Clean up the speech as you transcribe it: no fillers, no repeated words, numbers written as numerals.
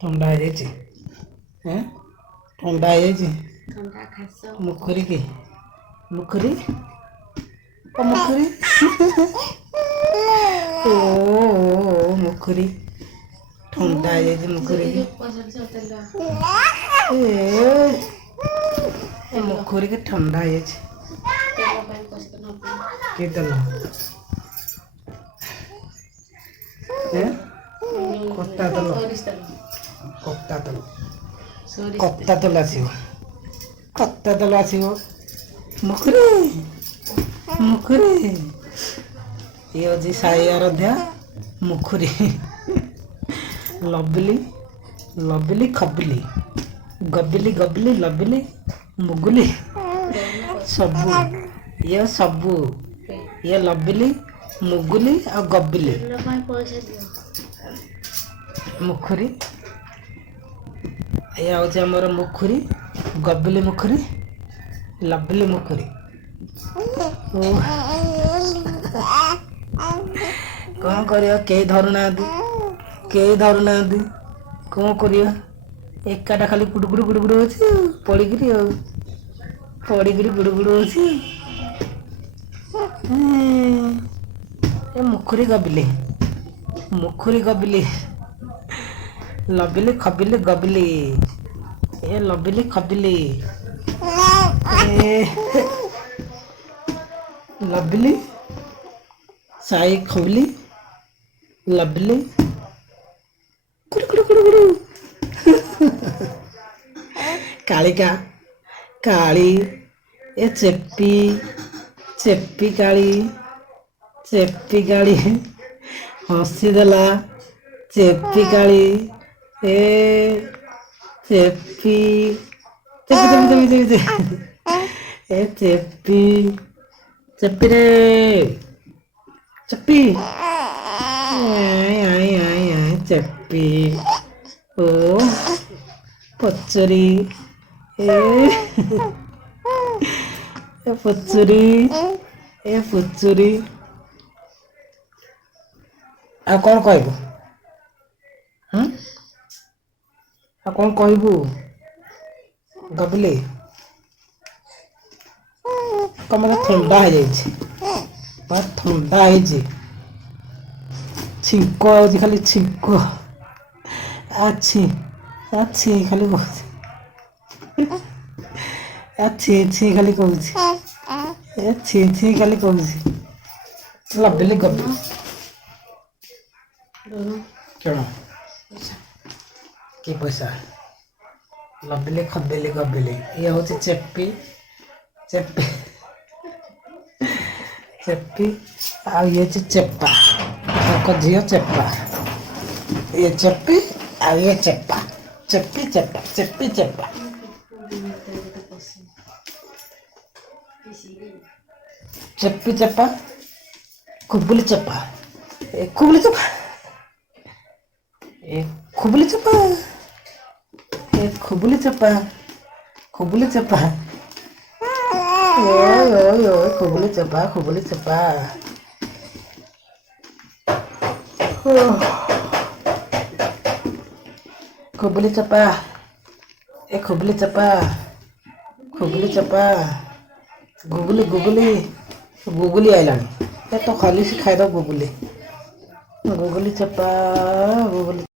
ଥଣ୍ଡା ହେଇଯାଇଛି ଥଣ୍ଡା ହେଇଯାଇଛି ଥଣ୍ଡା ଖାସ ମୁଖୁରୀ କି ମୁଖୁରୀ ମୁଖୁରୀ ଓ ମୁଖୁରୀ ଥଣ୍ଡା ହେଇଯାଇଛି ମୁଖୁରୀ ମୁଖୁରୀ କି ଥଣ୍ଡା ହେଇଯାଇଛି କି ତେଲ କତା ତେଲ କତା ତେଲ କତା ତେଲ ଆସିବ କତା ତେଲ ଆସିବ ମୁଖୁରୀ ମୁଖୁରୀ ଇଏ ହେଉଛି ସାଇ ଆରାଧ୍ୟା ମୁଖୁରୀ ଲବିଲି ଲବିଲି ଖବିଲି ଗବିଲି ଗବିଲି ଲବିଲି ମୁଗୁଲି ସବୁ ଇଏ ଲବିଲି ମୁଗୁଲି ଆଉ ଗବିଲି ମୁଖୁରୀ ଇଏ ହେଉଛି ଆମର ମୁଖୁରୀ ଗବିଲି ମୁଖୁରୀ ଲବିଲି ମୁଖୁରୀ କ'ଣ କରିବା କେହି ଧରୁନାହାନ୍ତି କ'ଣ କରିବା ଏକାଟା ଖାଲି ଗୁଡ଼ୁଗୁଡ଼ୁ ଗୁଡ଼ୁଗୁଡ଼ୁ ହେଉଛି ପଡ଼ିକିରି ଗୁଡ଼ୁଗୁଡ଼ୁ ହେଉଛି ଏ ମୁଖୁରୀ ଗବିଲି ଲବିଲି ଖବିଲି ଗବିଲି ଏ ଲବିଲି ଖବିଲି ଲବିଲି ସାଇ ଖବିଲି ଲବିଲି କାଳିକା କାଳି ଏ ଚେପି କାଳି ହସିଦେଲା ଚେପି କାଳି ଏ ଚେପି ଏ ଚେପିରେ ଚେପି ଚେପି ଓ ପଚୁରୀ ପୁଚୁରୀ ଆଉ କ'ଣ କହିବୁ ଆଉ କ'ଣ କହିବୁ ଗବିଲି ମୋତେ ଥଣ୍ଡା ହେଇଯାଇଛି ଛିଙ୍କ ହେଉଛି ଖାଲି ଛିଙ୍କ ଆଛି ଖାଲି କହୁଛି ଛି ଖାଲି କହୁଛି ଛି ଖାଲି କହୁଛି ଲବିଲି ଗବିଲି କ'ଣ କି ପଇସା ଲବିଲି ଖବିଲି ଗବିଲି ଇଏ ହେଉଛି ଚେପି ଆଉ ଇଏ ହେଉଛି ଚେପା ତାଙ୍କ ଝିଅ ଚେପା ଇଏ ଚେପି ଆଉ ଇଏ ଚେପା ଚେପି ଚେପା ଖୁବୁଲି ଚେପା ଖୁବୁଲି ଚେପା ଖୁବୁଲି ଚେପା ଖୁବୁଲି ଚେପା ଖୁବୁଲି ଚେପା ଗୁଗୁଲି ଆଇଲାଣି ଏ ତ ଖାଲି ସେ ଖାଇଦବ ଗୁଗୁଲି ଚେପା